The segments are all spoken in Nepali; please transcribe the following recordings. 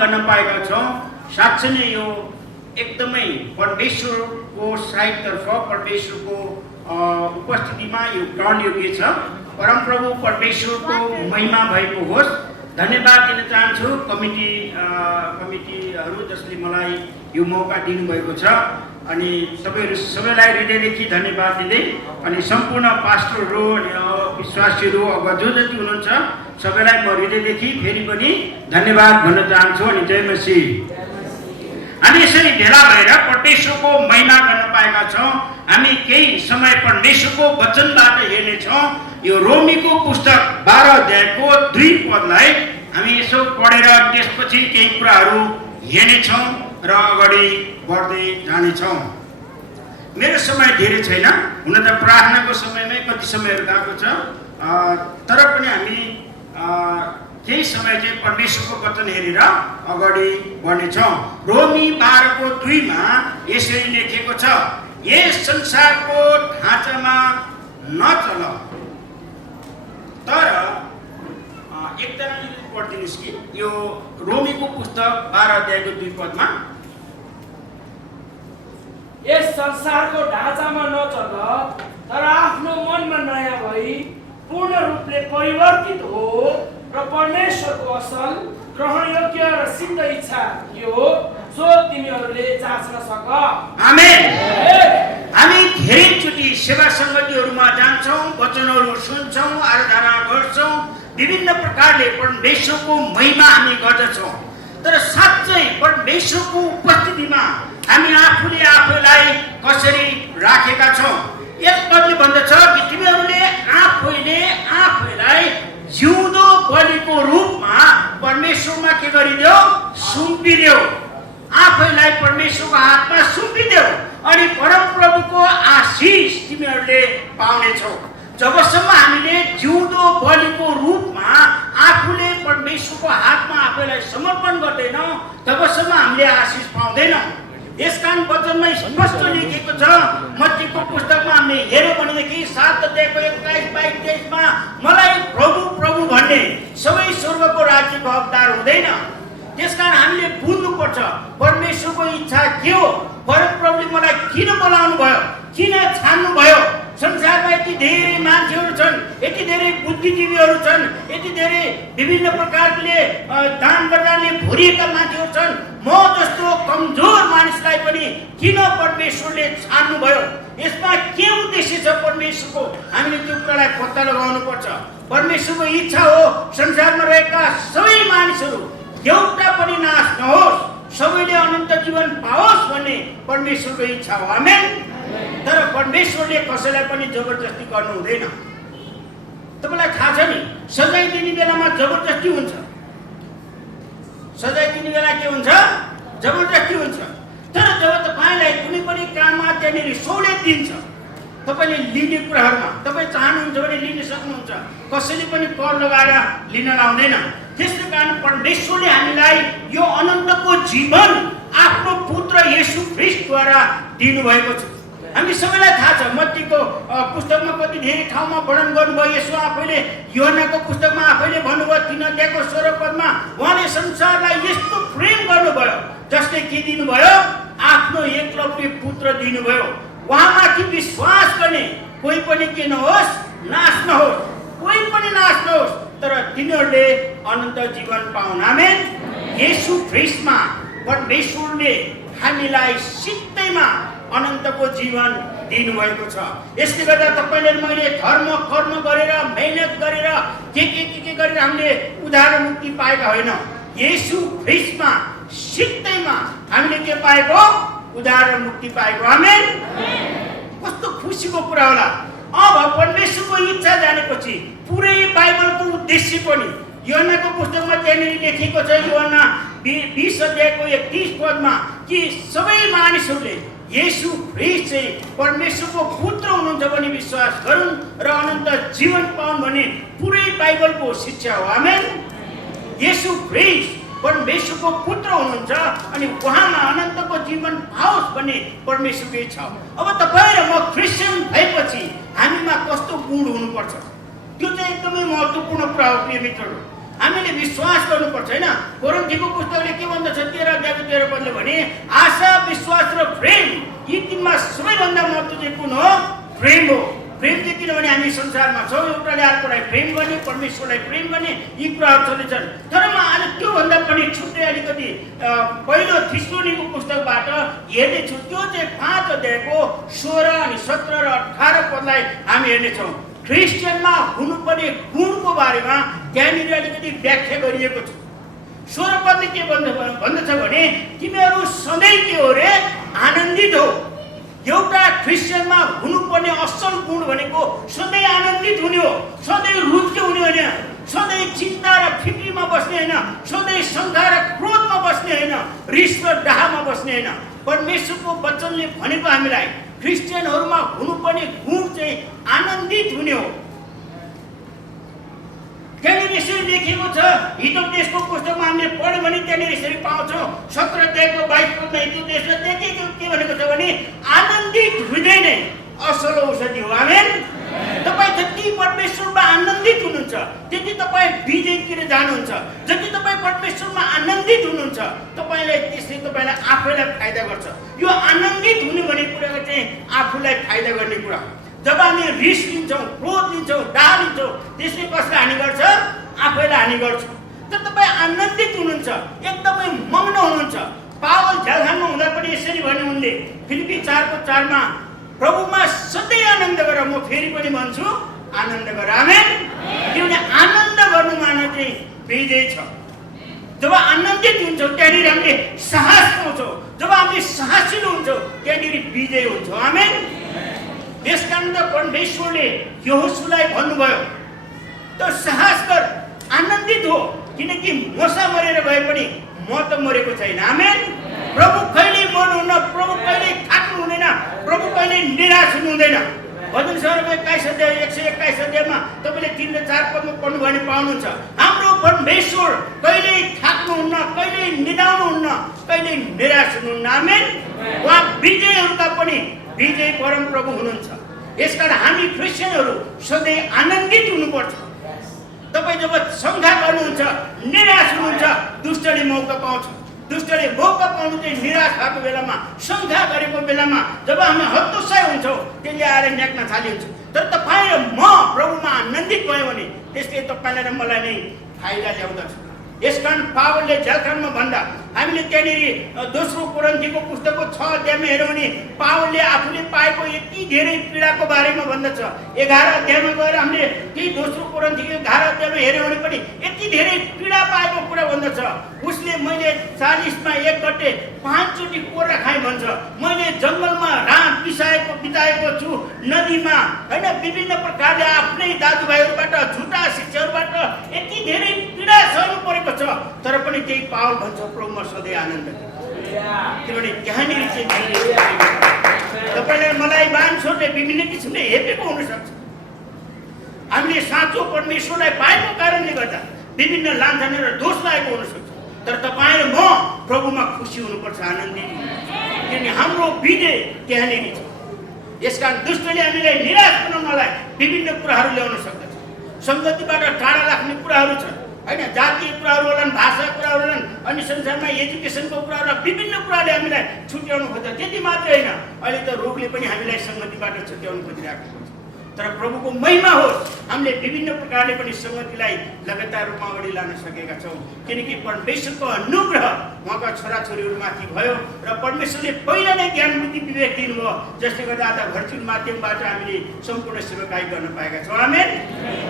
गर्न पाएका छौँ। साँच्चै नै यो एकदमै परमेश्वरको साइडतर्फ परमेश्वरको उपस्थितिमा यो ग्रहण योग्य छ। परमप्रभु परमेश्वरको महिमा भएको होस्। धन्यवाद दिन चाहन्छु कमिटीहरू जसले मलाई यो मौका दिनुभएको छ अनि तपाईँहरू सबैलाई हृदयदेखि धन्यवाद दिँदै अनि सम्पूर्ण पास्टरहरू अनि विश्वासीहरू अब जो जति हुनुहुन्छ सबैलाई म हृदयदेखि फेरि पनि धन्यवाद भन्न चाहन्छु अनि जय मसीह। हामी यसरी भेला भएर परमेश्वरको महिमा गर्न पाएका छौँ। हामी केही समय परमेश्वरको वचनबाट हेर्नेछौँ। यो रोमीको पुस्तक 12 अध्यायको 2 पदलाई हामी यसो पढेर त्यसपछि केही कुराहरू हेर्नेछौँ र अगाडि बढ्दै जानेछौँ। मेरो समय धेरै छैन, हुन त प्रार्थनाको समयमै कति समयहरू गएको छ, तर पनि हामी केही समय चाहिँ परमेश्वरको वचन हेरेर अगाडि बढ्नेछौँ। रोमी 12 को 2 मा यसरी लेखेको छ, यस संसारको ढाँचामा नचल तर एकजनाले पढिदिनुहोस् कि यो रोमीको पुस्तक 12 अध्यायको 2 पदमा, यस संसारको ढाँचामा नचल तर आफ्नो मनमा नयाँ भई पूर्ण रूपले परिवर्तित हो र परमेश्वरको असल ग्रहणयोग्य र सिद्ध इच्छा यो सो तिमीहरूले जाँच्न सक। आमेन। हामी धेरैचोटि सेवा सङ्गतिहरूमा जान्छौँ, वचनहरू सुन्छौँ, आराधना गर्छौँ, विभिन्न प्रकारले परमेश्वरको महिमा हामी गर्दछौँ। तर साँच्चै परमेश्वरको उपस्थितिमा हामी आफूले आफैलाई कसरी राखेका छौँ? एक पदले भन्दछ कि तिमीहरूले आफैलाई जिउँदो बलिको रूपमा परमेश्वरमा के गरिदेऊ? सुम्पिदेऊ। आफैलाई परमेश्वरको हातमा सुम्पिदेऊ अनि परमप्रभुको आशिष तिमीहरूले पाउनेछौ। जबसम्म हामीले जिउँदो बलिको रूपमा आफूले परमेश्वरको हातमा आफैलाई समर्पण गर्दैनौँ तबसम्म हामीले आशिष पाउँदैनौँ। यसकारण वचनमै स्पष्ट लेखेको छ, मत्तीको पुस्तकमा हामीले हेर्यौँ भनेदेखि 7 अध्यायको 21-22-23 मा मलाई प्रभु प्रभु भन्ने सबै स्वर्गको राज्यको हकदार हुँदैन। त्यसकारण हामीले बुझ्नुपर्छ परमेश्वरको इच्छा के हो, परमप्रभुले मलाई किन बोलाउनु भयो, किन छान्नु भयो। संसारमा यति धेरै मान्छेहरू छन्, यति धेरै बुद्धिजीवीहरू छन्, यति धेरै विभिन्न प्रकारले दान बरदानले भरिएका मान्छेहरू छन्। म जस्तो कमजोर मानिसलाई पनि किन परमेश्वरले छान्नु भयो? यसमा के उद्देश्य छ परमेश्वरको? हामीले त्यो कुरालाई पत्ता लगाउनु पर्छ। परमेश्वरको इच्छा हो संसारमा रहेका सबै मानिसहरू एउटा पनि नाश नहोस्, सबैले अनन्त जीवन पाओस् भन्ने परमेश्वरको इच्छा हो। आमेन। तर परमेश्वरले कसैलाई पनि जबरजस्ती गर्नु हुँदैन। तपाईँलाई थाहा छ नि, सजाय दिने बेलामा जबरजस्ती हुन्छ। सजाय दिने बेला के हुन्छ? जबरजस्ती हुन्छ। तर जब तपाईँलाई कुनै पनि काममा त्यहाँनिर सहुलियत दिन्छ, तपाईँले लिने कुराहरूमा तपाईँ चाहनुहुन्छ भने लिन सक्नुहुन्छ, कसैले पनि कर लगाएर लिन लाउँदैन। त्यसै कारण परमेश्वरले हामीलाई यो अनन्तको जीवन आफ्नो पुत्र येशू ख्रीष्टद्वारा दिनुभएको छ। हामी सबैलाई थाहा छ, मत्तीको पुस्तकमा कति धेरै ठाउँमा वर्णन गर्नुभयो। यसो आफैले योहन्नाको पुस्तकमा आफैले भन्नुभयो 3 अध्यायको 16 पदमा उहाँले संसारलाई यस्तो प्रेम गर्नुभयो जसले के दिनुभयो? आफ्नो एकलव्य पुत्र दिनुभयो। उहाँमाथि विश्वास गर्ने कोही पनि के नहोस्, नाश नहोस्, कोही पनि नाश नहोस्, तर तिनीहरूले अनन्त जीवन पाउन्। आमेन। येशू ख्रीष्टमा परमेश्वरले हामीलाई सित्तैमा अनन्तको जीवन दिनुभएको छ। यसले गर्दा तपाईँले मैले धर्म कर्म गरेर मेहनत गरेर के गरेर हामीले उद्धार मुक्ति पाएका होइन। येशू ख्रीष्टमा सित्तैमा हामीले के पाएको? उद्धार मुक्ति पाएको। आमेन। कस्तो खुसीको कुरा होला। अब परमेश्वरको इच्छा जानेपछि पुरै बाइबलको उद्देश्य पनि योहन्नाको पुस्तकमा त्यहाँनिर लेखेको छ। योहन्ना 20 अध्यायको 31 पदमा कि सबै मानिसहरूले येशू ख्रीष्ट चाहिँ परमेश्वरको पुत्र हुनुहुन्छ भने विश्वास गरून् र अनन्त जीवन पाउन् भन्ने पुरै बाइबलको शिक्षा हो। आमेन। येशू ख्रीष्ट परमेश्वरको पुत्र हुनुहुन्छ अनि उहाँमा अनन्तको जीवन पाओस् भन्ने परमेश्वरको इच्छा हो। अब तपाईँ र म क्रिस्चियन भएपछि हामीमा कस्तो गुण हुनुपर्छ त्यो चाहिँ एकदमै महत्त्वपूर्ण कुरा हो। प्रिय मित्रहरू, हामीले विश्वास गर्नुपर्छ होइन। कोरिन्थीको पुस्तकले के भन्छ आशा, विश्वास र प्रेम, यी तीनमा सबैभन्दा महत्त्व चाहिँ कुन हो? प्रेम हो। प्रेम चाहिँ किनभने हामी संसारमा छौँ, एउटाले अर्कोलाई प्रेम गर्ने, परमेश्वरलाई प्रेम गर्ने, यी कुराहरू छँदैछन्। तर म आज त्योभन्दा पनि छुट्टै अलिकति पहिलो थिस्सलुनीको पुस्तकबाट हेर्नेछु। त्यो चाहिँ 5 अध्यायको 16 अनि 17 र 18 पदलाई हामी हेर्नेछौँ। क्रिस्चियनमा हुनुपर्ने गुणको बारेमा त्यहाँनिर अलिकति व्याख्या गरिएको छ। 16 पदले के भन्दछ भने तिमीहरू सधैँ के हो रे? आनन्दित हो। एउटा क्रिस्चियनमा हुनुपर्ने असल गुण भनेको सधैँ आनन्दित हुने हो, सधैँ रुच्य हुने होइन, सधैँ चिन्ता र फिक्रीमा बस्ने होइन, सधैँ शङ्का र क्रोधमा बस्ने होइन, रिस र डाहमा बस्ने होइन। परमेश्वरको वचनले भनेको हामीलाई क्रिस्चियनहरूमा हुनुपर्ने गुण चाहिँ आनन्दित हुने हो। त्यहाँनिर यसरी लेखिएको छ, हितोपदेशको पुस्तकमा हामीले पढ्यौँ भने त्यहाँनिर यसरी पाउँछौँ। 17 अध्यायको 22 पदमा हितोपदेशले देखेको के भनेको छ भने आनन्दित हृदय नै असल औषधि हो। आमेन। तपाईँ जति परमेश्वरमा आनन्दित हुनुहुन्छ त्यति तपाईँ विजयतिर जानुहुन्छ। जति तपाईँ परमेश्वरमा आनन्दित हुनुहुन्छ तपाईँलाई त्यसले तपाईँलाई आफैलाई फाइदा गर्छ। यो आनन्दित हुने भनेको कुरा चाहिँ आफूलाई फाइदा गर्ने कुरा। जब हामी रिस लिन्छौँ, क्रोध लिन्छौँ, डाह लिन्छौँ, त्यसले कसलाई हानि गर्छ? आफैलाई हानि गर्छ। तर तपाईँ आनन्दित हुनुहुन्छ, एकदमै मग्न हुनुहुन्छ। पावल झ्यालखानमा हुँदा पनि यसरी भन्ने उनले फिलिप्पी 4:4 मा प्रभुमा सधैँ आनन्द गर, म फेरि पनि भन्छु आनन्द गर। आमेन। किनभने आनन्द गर्नुमा चाहिँ विजय छ। जब आनन्दित हुन्छौँ त्यहाँनिर हामीले साहस पाउँछौँ। जब हामीले साहसिलो हुन्छौँ त्यहाँनिर विजय हुन्छ। आमेन। त्यसकारण त परमेश्वरले यहोशुलाई भन्नुभयो त साहस गर, आनन्दित हो, किनकि मसा मरेर गए पनि म त मरेको छैन। आमेन। प्रभु कहिले मर्नुहुन्न, प्रभु कहिले थाक्नु हुँदैन, प्रभु कहिले निराश हुनु हुँदैन। भजन संहिताको 21 अध्याय 121 अध्यायमा तपाईँले 3 र 4 पदमा पढ्नु भने पाउनुहुन्छ। हाम्रो परमेश्वर कहिले थाक्नुहुन्न, कहिले निदाउनुहुन्न, कहिले निराश हुनुहुन्न। आमेन। उहाँ विजयहरूका पनि विजय परम प्रभु हुनुहुन्छ। यसकारण हामी क्रिस्चियनहरू सधैँ आनन्दित हुनुपर्छ। तपाईँ जब शङ्का गर्नुहुन्छ, निराश हुनुहुन्छ, दुष्टले मौका पाउँछ। दुष्टले मौका पाउनु चाहिँ निराश भएको बेलामा, शङ्का गरेको बेलामा, जब हामी हतोत्साह हुन्छौँ त्यसले आएर न्याक्न थालिन्छ। तर तपाईँ र म प्रभुमा आनन्दित भयो भने त्यसले तपाईँलाई र मलाई नै फाइदा ल्याउँदछ। यसकारण पावलले झ्यालखानमा भन्दा हामीले त्यहाँनिर दोस्रो कोरिन्थीको पुस्तकको 6 अध्यायमा हेऱ्यौँ भने पावलले आफूले पाएको यति धेरै पीडाको बारेमा भन्दछ। 11 अध्यायमा गएर हामीले त्यही दोस्रो कोरिन्थीको 11 अध्यायमा हेऱ्यौँ भने पनि यति धेरै पीडा पाएको कुरा भन्दछ। उसले मैले 40 मा 1 गते 5 चोटि कोरा खाएँ भन्छ। मैले जङ्गलमा रात बिताएको छु, नदीमा होइन, विभिन्न प्रकारले आफ्नै दाजुभाइहरूबाट झुटा शिक्षाहरूबाट यति धेरै पीडा सहनु परेको छ। तर पनि त्यही पावल भन्छ प्रभुमा सधैँ आनन्द। किनभने त्यहाँनिर चाहिँ तपाईँलाई मलाई मानिसहरूले विभिन्न किसिमले हेपेको हुनसक्छ। हामीले साँचो परमेश्वरलाई पाएको कारणले गर्दा विभिन्न लान्छना र दोष लागेको हुनसक्छ। तर तपाईँ र म प्रभुमा खुसी हुनुपर्छ, आनन्दित। किनभने हाम्रो विजय त्यहाँनिर छ। यसकारण दुष्टले हामीलाई निराश बनाउनलाई विभिन्न कुराहरू ल्याउन सक्दछ। सङ्गतिबाट टाढा राख्ने कुराहरू छन् होइन, जातीय कुराहरू होलान्, भाषाको कुराहरू होलान्, अनि संसारमा एजुकेसनको कुराहरू, विभिन्न कुराले हामीलाई छुट्याउनु खोज्छ। त्यति मात्रै होइन, अहिले त रोगले पनि हामीलाई सङ्गतिबाट छुट्याउनु खोजिरहेको छ। तर प्रभुको महिमा होस्, हामीले विभिन्न प्रकारले पनि सङ्गतिलाई लगातार रूपमा अगाडि लान सकेका छौँ। किनकि परमेश्वरको अनुग्रह उहाँका छोराछोरीहरूमाथि भयो र परमेश्वरले पहिला नै ज्ञान बुद्धि विवेक दिनुभयो, जसले गर्दा आज भर्चुअल माध्यमबाट हामीले सम्पूर्ण सेवाकाई गर्न पाएका छौँ। आमेन।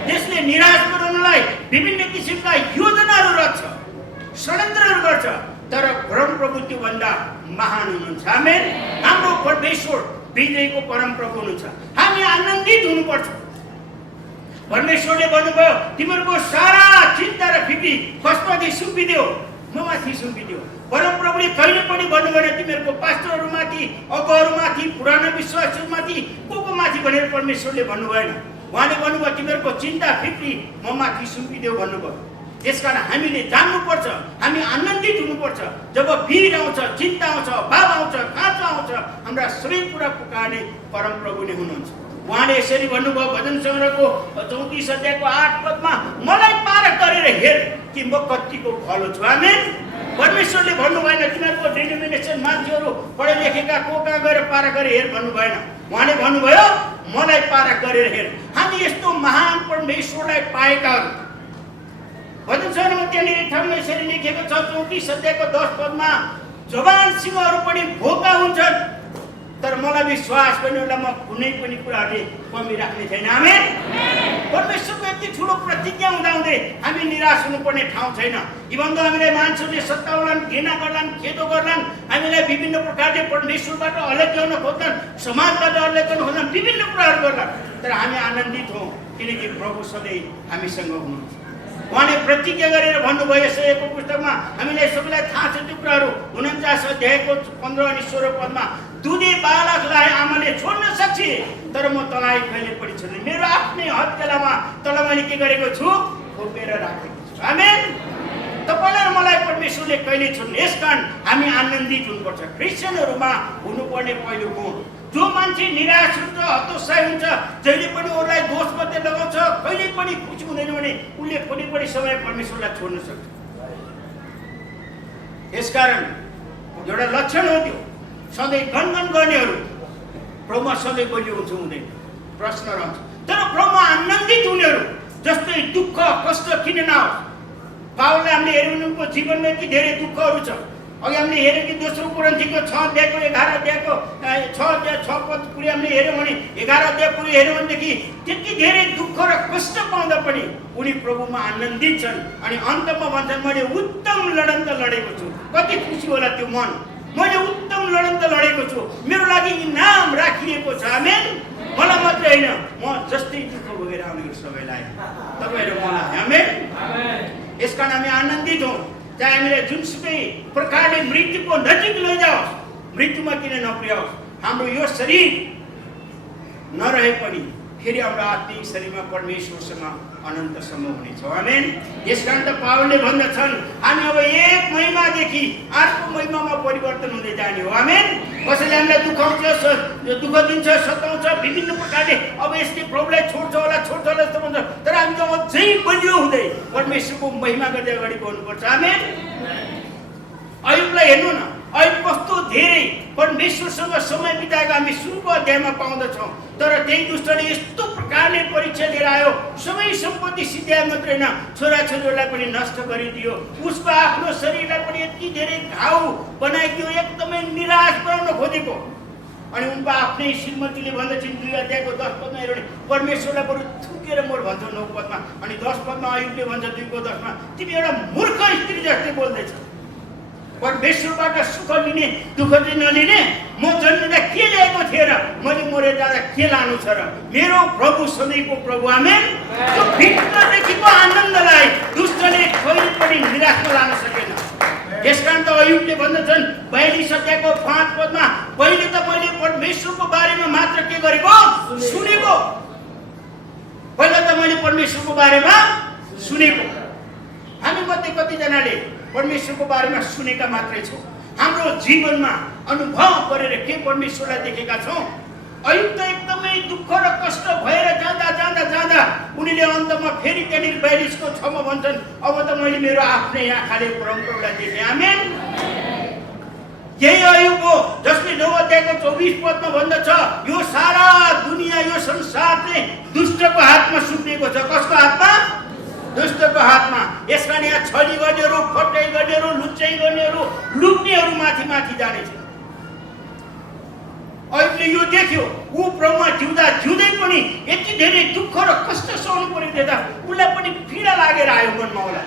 त्यसले निराश गराउनलाई विभिन्न किसिमका योजनाहरू रच्छ, षड्यन्त्रहरू गर्छ, तर परम प्रभु त्योभन्दा महान हुनुहुन्छ। आमेन। हाम्रो परमेश्वर विजयको परम प्रभु हुनुहुन्छ। हामी आनन्दित हुनुपर्छ। परमेश्वरले भन्नुभयो तिमीहरूको सारा चिन्ता र फिक्री कसमाथि सुम्पिदियो? ममाथि सुम्पिदियो। परम प्रभुले कहिले पनि भन्नुभएन तिमीहरूको पास्टरहरूमाथि, अगुवाहरूमाथि, पुराना विश्वासीहरूमाथि, को माथि भनेर परमेश्वरले भन्नुभएन। उहाँले भन्नुभयो तिमीहरूको चिन्ता फिक्री ममाथि सुम्पिदियो भन्नुभयो। यसकारण हामीले जान्नुपर्छ, हामी आनन्दित हुनुपर्छ। जब भिड आउँछ, चिन्ता आउँछ, भाव आउँछ, खाँचो आउँछ, हाम्रा सबै कुरा पुकार्ने परम प्रभु नै हुनुहुन्छ। उहाँले यसरी भन्नुभयो भजन संहिताको 34 अध्यायको 8 पदमा, मलाई पार गरेर हेर कि म कतिको भलो छु। आमेन। परमेश्वरले भन्नु भएन तिमीहरूको डिनोमिनेसन मान्छेहरू पढे लेखेका को कहाँ गएर पारा गरेर हेर भन्नु भएन। उहाँले भन्नुभयो मलाई पारा गरेर हेर। हामी यस्तो महान परमेश्वरलाई पाएकाहरू भजन शैलीमा त्यहाँनिर ठाउँमा यसरी लेखेको छ 34 अध्यायको 10 पदमा जवान सिंहहरू पनि भोका हुन्छन् तर मलाई विश्वास गर्नुलाई म कुनै पनि कुराले कमी राख्ने छैन। आमेन। परमेश्वरको यति ठुलो प्रतिज्ञा हुँदाहुँदै हामी निराश हुनुपर्ने ठाउँ छैन। इभन त हामीलाई मान्छेले सताउलान्, घृणा गर्लान्, खेदो गर्लान्, हामीलाई विभिन्न प्रकारले परमेश्वरबाट अलग्याउन खोज्छन्, समाजबाट अलग्याउन खोज्छन्, विभिन्न कुराहरू गर्लान्, तर हामी आनन्दित हौँ किनकि प्रभु सधैँ हामीसँग हुनुहुन्छ। उहाँले प्रतिज्ञा गरेर भन्नुभयो यसैको पुस्तकमा हामीलाई सबैलाई थाहा छ त्यो कुराहरू 49 अध्यायको 15 अनि 16 पदमा दुधे बालकलाई आमाले छोड्न सक्छ तर म तँलाई कहिले पनि छोड्दिन। मेरो आफ्नै हत्केलामा तँलाई मैले के गरेको छु खोपेर राखेको छु। आमेन। तपाईँलाई र मलाई परमेश्वरले कहिले छोड्नु। यसकारण हामी आनन्दित हुनुपर्छ। क्रिस्चियनहरूमा हुनुपर्ने पहिलो गुण जो मान्छे निराश हुन्छ, हतोत्साही हुन्छ, जहिले पनि अरूलाई दोष मात्रै लगाउँछ, कहिले पनि खुसी हुँदैन भने उसले कुनै पनि समय परमेश्वरलाई छोड्न सक्छ। यसकारण एउटा लक्षण हो त्यो सधैँ गनगन गर्नेहरू प्रभुमा सधैँ बलियो हुन्छ हुँदैन प्रश्न रहन्छ। तर प्रभुमा आनन्दित हुनेहरू जस्तै दुःख कष्ट किन नहोस्। पावलले हामीले हेऱ्यौँ उनको जीवनमा यति धेरै दुःखहरू छ। अघि हामीले हेऱ्यौँ कि दोस्रो कोरिन्थीको 6 अध्यायको 11 अध्यायको 6 अध्याय 6 पद पुरै हामीले हेऱ्यौँ भने 11 अध्याय पुरै हेऱ्यौँ भनेदेखि त्यति धेरै दुःख र कष्ट पाउँदा पनि उनी प्रभुमा आनन्दित छन् अनि अन्तमा भन्छन् मैले उत्तम लडन त लडेको छु। कति खुसी होला त्यो मन। मैले उत्तम लडन त लडेको छु, मेरो लागि इनाम राखिएको छ। आमेन। मलाई मात्रै होइन म जस्तै दुःख भोगेर आउनेहरू सबैलाई तपाईँहरू मलाई। आमेन। यसकारण हामी आनन्दित हौँ चाहे हामीलाई जुनसुकै प्रकारले मृत्युको नजिक लैजाओस्, मृत्युमा किन नपुर्याओस्, हाम्रो यो शरीर नरहे पनि फेरि हाम्रो आत्मिक शरीरमा परमेश्वरसँग अनन्तसम्म हुनेछौँ। आमेन। यसकारण त पावलले भन्दछन् हामी अब एक महिमादेखि अर्को महिमामा परिवर्तन हुँदै जाने हो। आमेन। कसैले हामीलाई दुखाउँछ, दुःख दिन्छ, सताउँछ, विभिन्न प्रकारले अब यसले प्रभुलाई छोड्छ होला जस्तो भन्छ, तर हामी त अझै बलियो हुँदै परमेश्वरको महिमा गर्दै अगाडि बढ्नुपर्छ। आमेन। अयुबलाई हेर्नु न, अयुब कस्तो धेरै परमेश्वरसँग समय बिताएको हामी सुरुको अध्यायमा पाउँदछौँ। तर त्यही दुष्टले यस्तो प्रकारले परीक्षा लिएर आयो, सबै सम्पत्ति सिद्ध्याए मात्रै होइन छोराछोरीहरूलाई पनि नष्ट गरिदियो, उसको आफ्नो शरीरलाई पनि यति धेरै घाउ बनाइदियो, एकदमै निराश बनाउन खोजेको। अनि उनको आफ्नै श्रीमतीले भन्दछन् 2 अध्यायको 10 पदमा हेर्नु भने परमेश्वरलाई बरु थुकेर मोर भन्छ 9 पदमा। अनि 10 पदमा अयुबले भन्छ 2 को 10 मा तिमी एउटा मूर्ख स्त्री जस्तै बोल्दैछ। परमेश्वरबाट सुख लिने दुःख चाहिँ नलिने, म जन्मिँदा के ल्याएको थिएँ र मैले मरेर जाँदा के लानु छ र। मेरो प्रभु सधैँको प्रभु। आमेन। त्यो भित्रदेखिको आनन्दलाई दुष्टले कहिले पनि निराशमा लान सकेन। यसकारण त अयुबले भन्दछन् 42 अध्यायको 5 पदमा पहिले त मैले परमेश्वरको बारेमा मात्र के गरेको सुनेको। पहिला त मैले परमेश्वरको बारेमा सुनेको। हामी मध्ये कतिजनाले परमेश्वरको बारेमा सुनेका मात्रै छौँ, हाम्रो जीवनमा अनुभव गरेर के परमेश्वरलाई देखेका छौँ। अयुब त एकदमै दुःख र कष्ट भएर जाँदा उनीले अन्तमा फेरि त्यहाँनिर 42 को 6 मा भन्छन् अब त मैले मेरो आफ्नै आँखाले परमप्रभुलाई देखेँ। आमेन। यही अयुब हो जसले 9 अध्यायको 24 पदमा भन्दछ यो सारा दुनिया यो संसार चाहिँ दुष्टको हातमा सुत्रिएको छ। कसको हातमा? दुष्टको हातमा। यसकारण यहाँ छली गर्नेहरू, फटाइ गर्नेहरू, लुच्चाइ गर्नेहरू, लुट्नेहरू माथि जानेछ। अयुबले यो देख्यो, ऊ प्रभुमा जिउँदै पनि यति धेरै दुःख र कष्ट सहनु पर्यो देख्दा उसलाई पनि पीडा लागेर आयो मनमा होला।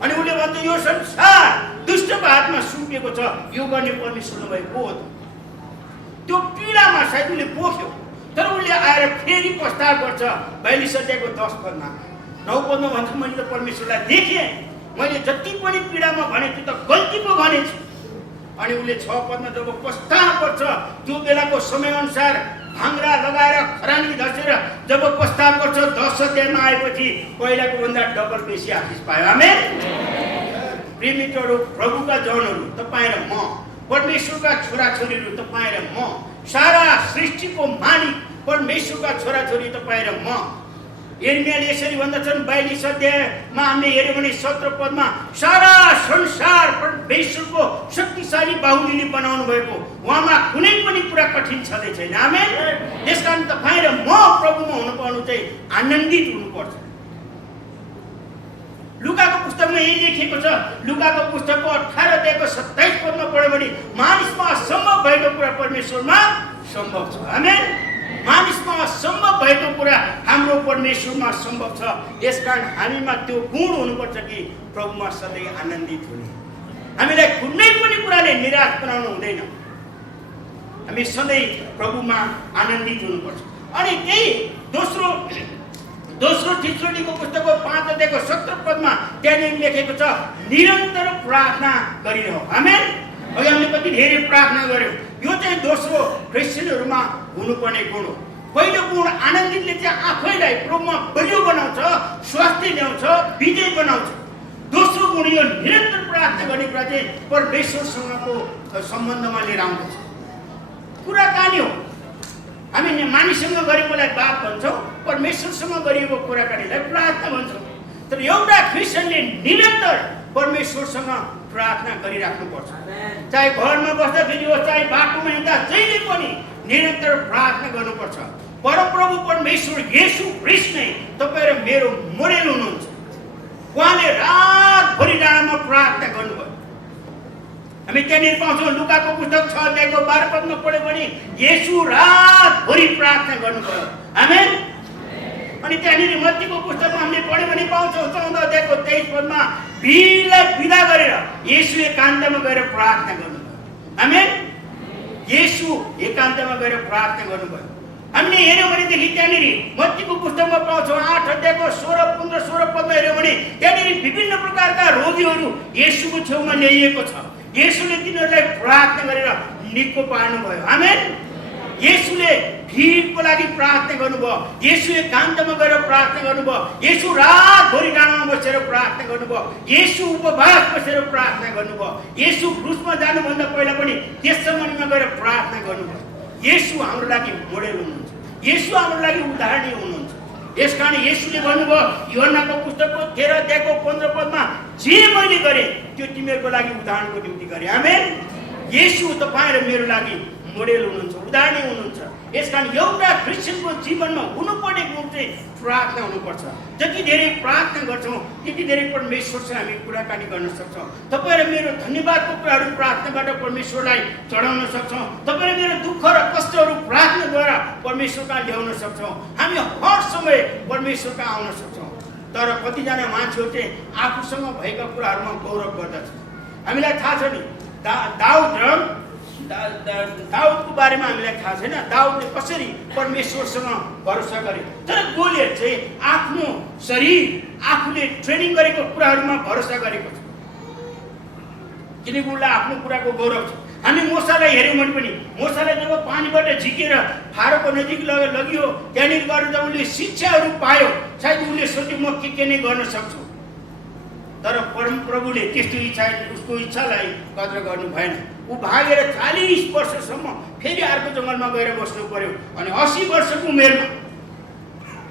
अनि उसले भन्छ यो संसार दुष्टको हातमा सुम्पिएको छ, यो गर्ने परमेश्वर नभएको हो। त्यो पीडामा सायद उसले पोख्यो, तर उसले आएर फेरि प्रस्ताव गर्छ 42 अध्यायको 10 पदमा 9 पदमा भन्छ मैले त परमेश्वरलाई देखेँ, मैले जति पनि पीडामा भने त्यो त गल्ती पो भनेछु। अनि उसले 6 पदमा जब प्रस्ताव गर्छ त्यो बेलाको समयअनुसार भाङ्रा लगाएर खरानी धसेर जब प्रस्ताव गर्छ 10 अध्यायमा आएपछि पहिलाको भन्दा डबल बेसी आशिष पायो। आमेन। प्रिय मित्रहरू, प्रभुका जनहरू तपाईँ र म, परमेश्वरका छोराछोरीहरू तपाईँ र म, सारा सृष्टिको मालिक परमेश्वरका छोराछोरी तपाईँ र म, यिर्मयाले यसरी भन्दछन् 42 अध्यायमा हामीले हेर्यौँ भने 17 पदमा सारा संसार परमेश्वरको शक्तिशाली बाहुलीले बनाउनु भएको, उहाँमा कुनै पनि कुरा कठिन छँदै छैन। आमेन। त्यसकारण तपाईँ र म प्रभुमा हुनु पाउनु चाहिँ आनन्दित हुनुपर्छ। लुकाको पुस्तकमा यही लेखिएको छ। लुकाको पुस्तकको 18 अध्यायको 27 पदमा पढ्यो भने मानिसमा असम्भव भएको कुरा परमेश्वरमा सम्भव छ। आमेन। मानिसमा असम्भव भएको कुरा हाम्रो परमेश्वरमा सम्भव छ। यसकारण हामीमा त्यो गुण हुनुपर्छ कि प्रभुमा सधैँ आनन्दित हुने। हामीलाई कुनै पनि कुराले निराश बनाउनु हुँदैन। हामी सधैँ प्रभुमा आनन्दित हुनुपर्छ। अनि त्यही दोस्रो थिस्सलुनीको पुस्तकको 5 अध्यायको 17 पदमा त्यहाँनिर लेखेको छ निरन्तर प्रार्थना गरिरहौ। आमेन। अघि हामीले कति धेरै प्रार्थना गर्यौँ। यो चाहिँ दोस्रो क्रिस्चियनहरूमा हुनुपर्ने गुण हो। पहिलो गुण आनन्दितले चाहिँ आफैलाई प्रभुमा बलियो बनाउँछ, स्वास्थ्य ल्याउँछ, विजय बनाउँछ। दोस्रो गुण यो निरन्तर प्रार्थना गर्ने कुरा चाहिँ परमेश्वरसँगको सम्बन्धमा लिएर आउँदछ। कुराकानी हो। हामी मानिससँग गरेकोलाई बात भन्छौँ, परमेश्वरसँग गरिएको कुराकानीलाई प्रार्थना भन्छौँ। तर एउटा क्रिस्चियनले निरन्तर परमेश्वरसँग प्रार्थना गरिराख्नुपर्छ। चाहे घरमा बस्दाखेरि होस्, चाहे बाटोमा हिँड्दा, जहिले पनि निरन्तर प्रार्थना गर्नुपर्छ। परमप्रभु परमेश्वर येशू ख्रीष्ट नै तपाईँ र मेरो मोडेल हुनुहुन्छ। उहाँले रातभरि डाँडामा प्रार्थना गर्नुभयो। हामी त्यहाँनिर पाउँछौँ लुकाको पुस्तक 6 अध्यायको 12 पदमा पढ्यो भने येशू रातभरि प्रार्थना गर्नुभयो। आमेन। अनि त्यहाँनिर मत्तीको पुस्तकमा हामीले पढ्यो भने पाउँछौँ 14 अध्यायको 23 पदमा भिडलाई विदा गरेर येशू एकान्तमा गएर प्रार्थना गर्नुभयो। आमेन। येशू एकान्तमा गएर प्रार्थना गर्नुभयो। हामीले हेर्यौँ भनेदेखि त्यहाँनिर मत्तीको पुस्तकमा पाउँछौँ 8 अध्यायको 16, 15, 16 पदमा हेर्यौँ भने त्यहाँनिर विभिन्न प्रकारका रोगीहरू येशूको छेउमा ल्याइएको छ। येशूले तिनीहरूलाई प्रार्थना गरेर निको पार्नुभयो। आमेन। येशूले भिडको लागि प्रार्थना गर्नुभयो। येशू एकान्तमा गएर प्रार्थना गर्नुभयो। येशू रातभरि डाँडामा बसेर प्रार्थना गर्नुभयो। येशू उपवास बसेर प्रार्थना गर्नुभयो। येशू क्रुसमा जानुभन्दा पहिला पनि गेत्सेमनीमा गएर प्रार्थना गर्नुभयो। येशू हाम्रो लागि मोडेल हुनुहुन्छ। येशू हाम्रो लागि उदाहरणीय हुनुहुन्छ। यसकारण येशूले भन्नुभयो यूहन्नाको पुस्तकको 13 अध्यायको 15 पदमा जे मैले गरेँ त्यो तिमीहरूको लागि उदाहरणको निम्ति गरेँ। आमेन। येशू तपाईँ र मेरो लागि मोडेल हुनुहुन्छ, उदाहरणीय हुनुहुन्छ। यसकारण एउटा क्रिस्चियनको जीवनमा हुनुपर्ने गुण चाहिँ प्रार्थना हुनुपर्छ। जति धेरै प्रार्थना गर्छौँ त्यति धेरै परमेश्वरसँग हामी कुराकानी गर्न सक्छौँ। तपाईँ र मेरो धन्यवादको कुराहरू प्रार्थनाबाट परमेश्वरलाई चढाउन सक्छौँ। तपाईँ र मेरो दुःख र कष्टहरू प्रार्थनाद्वारा परमेश्वरका ल्याउन सक्छौँ। हामी हर समय परमेश्वरका आउन सक्छौँ। तर कतिजना मान्छेहरू चाहिँ आफूसँग भएका कुराहरूमा गौरव गर्दछ। हामीलाई थाहा छ नि दाउदको बारेमा हामीलाई थाहा छैन। दाउदले कसरी परमेश्वरसँग भरोसा गरे। तर गोलियत चाहिँ आफ्नो शरीर, आफूले ट्रेनिङ गरेको कुराहरूमा भरोसा गरेको छ। किनकि उसलाई आफ्नो कुराको गौरव छ। हामी मोसालाई हेऱ्यौँ भने पनि मोसालाई जब पानीबाट झिकेर फारोको नजिक लगियो, त्यहाँनिर गएर जब उसले शिक्षाहरू पायो, सायद उसले सोच्यो म के नै गर्न सक्छु। तर परमप्रभुले त्यस्तो उसको इच्छालाई कदर गर्नु भएन। ऊ भागेर 40 वर्षसम्म फेरि अर्को जङ्गलमा गएर बस्नु पर्यो। अनि 80 वर्षको उमेरमा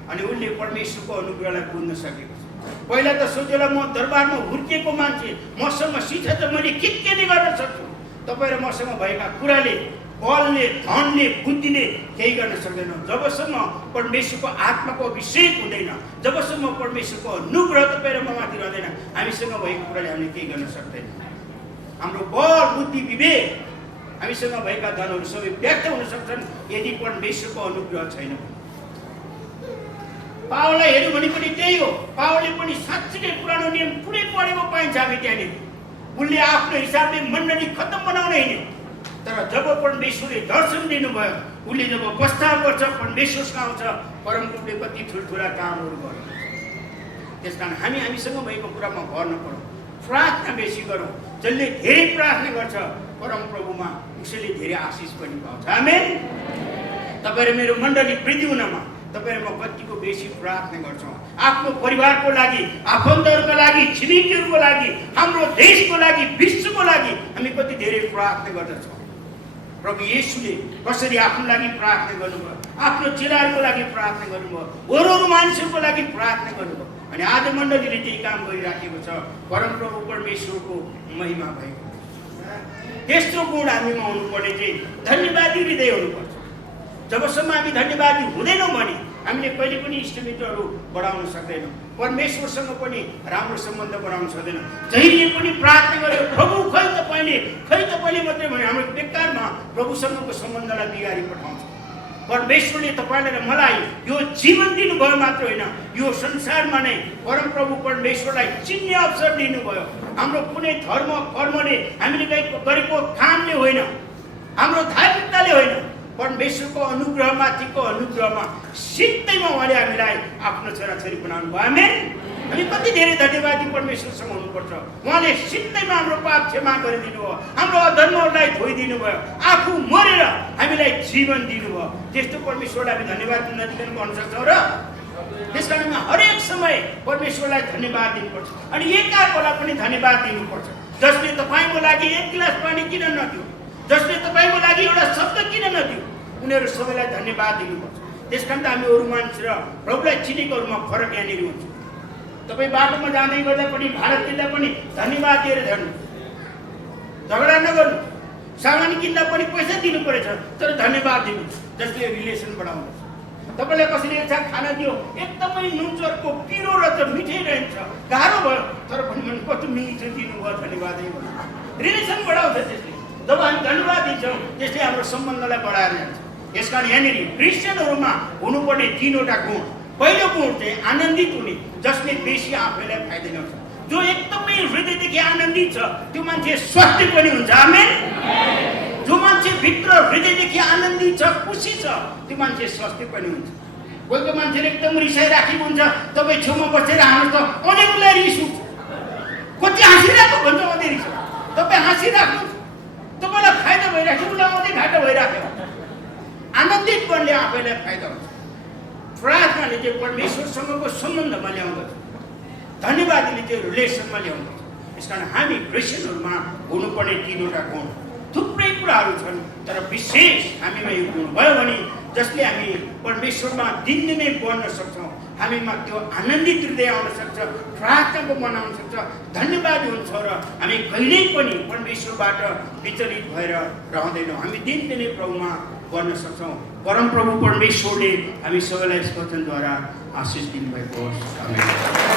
अनि उसले परमेश्वरको अनुग्रहलाई बुझ्न सकेको छ। पहिला त सोचेला म दरबारमा हुर्किएको मान्छे, मसँग शिक्षा त मैले के नै गर्न सक्छु। तपाईँ र मसँग भएका कुराले, बलले, धनले, बुद्धिले केही गर्न सक्दैन। जबसम्म परमेश्वरको आत्माको अभिषेक हुँदैन, जबसम्म परमेश्वरको अनुग्रह तपाईँ र ममाथि रहँदैन, हामीसँग भएको कुराले हामीले केही गर्न सक्दैन। हाम्रो बल, बुद्धि, विवेक, हामीसँग भएका धनहरू सबै व्यक्त हुन सक्छन् यदि परमेश्वरको अनुग्रह छैन। पावललाई हेऱ्यौँ भने पनि त्यही हो। पावलले पनि साँच्चै पुरानो नियम पुरै पढेको पाइन्छ हामी त्यहाँनिर। उसले आफ्नो हिसाबले मण्डली खत्तम बनाउन हिँड्यो। तर जब परमेश्वरले दर्शन दिनुभयो, उसले जब प्रस्ताव गर्छ, परमेश्वरसँग आउँछ, परमप्रभुले कति ठुल्ठुला कामहरू गर्छ। त्यसकारण हामीसँग भएको कुरामा भर नपरौँ, प्रार्थना बेसी गरौँ। जसले धेरै प्रार्थना गर्छ परमप्रभुमा उसैले धेरै आशिष पनि पाउँछ। आमेन। तपाईँ र मेरो मण्डली वृद्धि हुनमा तपाईँ र म कतिको बेसी प्रार्थना गर्छौँ। आफ्नो परिवारको लागि, आफन्तहरूको लागि, छिमेकीहरूको लागि, हाम्रो देशको लागि, विश्वको लागि हामी कति धेरै प्रार्थना गर्दछौँ। प्रभु येशूले कसरी आफ्नो लागि प्रार्थना गर्नुभयो, आफ्नो चेलाहरूको लागि प्रार्थना गर्नुभयो, अरू मानिसहरूको लागि प्रार्थना गर्नुभयो। अनि आज मण्डलीले त्यही काम गरिराखेको छ। परमप्रभु परमेश्वरको महिमा भएको त्यस्तो गुण हामीमा हुनुपर्ने चाहिँ धन्यवादी हृदय हुनुपर्छ। जबसम्म हामी धन्यवादी हुँदैनौँ भने हामीले कहिले पनि इष्टमित्रहरू बढाउन सक्दैनौँ, परमेश्वरसँग पनि राम्रो सम्बन्ध बनाउन सक्दैनौँ। जहिले पनि प्रार्थना गर्यो, प्रभु खै तपाईँले मात्रै भने हाम्रो बेकारमा प्रभुसँगको सम्बन्धलाई बिगारी पठाउँछ। परमेश्वरले तपाईँलाई र मलाई यो जीवन दिनुभयो मात्र होइन, यो संसारमा नै परमप्रभु परमेश्वरलाई चिन्ने अवसर दिनुभयो। हाम्रो कुनै धर्म कर्मले हामीले गरेको कामले होइन, हाम्रो धार्मिकताले होइन, परमेश्वरको अनुग्रहमाथिको अनुग्रहमा सित्तैमा उहाँले हामीलाई आफ्नो छोराछोरी बनाउनु भयो। आमेन। हामी कति धेरै धन्यवादी परमेश्वरसँग हुनुपर्छ। उहाँले सित्तैमा हाम्रो पाप क्षमा गरिदिनु भयो, हाम्रो अधर्महरूलाई धोइदिनु भयो, आफू मरेर हामीलाई जीवन दिनुभयो। त्यस्तो परमेश्वरलाई हामी धन्यवाद नदिकन भन्न सक्छौँ र त्यस कारण हरेक समय परमेश्वरलाई धन्यवाद दिनुपर्छ। अनि एकअर्कालाई पनि धन्यवाद दिनुपर्छ। जसले तपाईँको लागि एक गिलास पानी किन नदियो, जसले तपाईँको लागि एउटा शब्द किन नदियो, उनीहरू सबैलाई धन्यवाद दिनुपर्छ। त्यस कारण हामी अरू मानिस र प्रभुलाई चिनेकोहरूमा फरक यहाँनिर हुन्छ। तपाईँ बाटोमा जाँदै गर्दा पनि भारत किन्दा पनि धन्यवाद दिएर जानु, झगडा नगर्नु। सामान किन्दा पनि पैसा दिनु परेछ तर धन्यवाद दिनु, जसले रिलेसन बढाउँछ। तपाईँलाई कसैले एक छाक खाना दियो, एकदमै नुनचरको पिरो र त मिठै रहन्छ, गाह्रो भयो तर पनि कति मिठो दिनुभयो, धन्यवाद रिलेसन बढाउँछ। त्यसले जब हामी धन्यवाद दिन्छौँ त्यसले हाम्रो सम्बन्धलाई बढाएर जान्छ। यसकारण यहाँनिर क्रिस्चियनहरूमा हुनुपर्ने 3वटा गुण। पहिलो गुण चाहिँ आनन्दित हुने, जसले बेसी आफैलाई फाइदा ल्याउँछ। जो एकदमै हृदयदेखि आनन्दित छ त्यो मान्छे स्वस्थ पनि हुन्छ। आमेन। जो मान्छे भित्र हृदयदेखि आनन्दित छ, खुसी छ, त्यो मान्छे स्वस्थ पनि हुन्छ। कोहीको मान्छेले एकदम रिसाइराखेको हुन्छ, तपाईँ छेउमा बसेर हाल्नु त अनेकलाई रिस उठ्छ, कति हाँसिरहेको भन्छ अझै रिस। तपाईँ हाँसिराख्नु, तपाईँलाई फाइदा भइराख्यो, उसलाई अझै घाटा भइराख्यो। आनन्दित बन्ने आफैलाई फाइदा हुन्छ। प्रार्थनाले चाहिँ परमेश्वरसँगको सम्बन्धमा ल्याउँदछ, धन्यवादले चाहिँ रिलेसनमा ल्याउँदछ। यसकारण हामी क्रिस्चियनहरूमा हुनुपर्ने 3वटा गुण। थुप्रै कुराहरू छन् तर विशेष हामीमा यो गुण भयो भने जसले हामी परमेश्वरमा दिनदिनै बढ्न सक्छौँ, हामीमा त्यो आनन्दित हृदय आउन सक्छ, प्रार्थनाको मन आउन सक्छ, धन्यवाद हुन्छ र हामी कहिल्यै पनि परमेश्वरबाट विचलित भएर रहँदैनौँ। हामी दिनदिनै प्रभुमा गर्न सक्छौँ। परमप्रभु परमेश्वरले हामी सबैलाई यस वचनद्वारा आशिष दिनुभएको होस्। आमेन।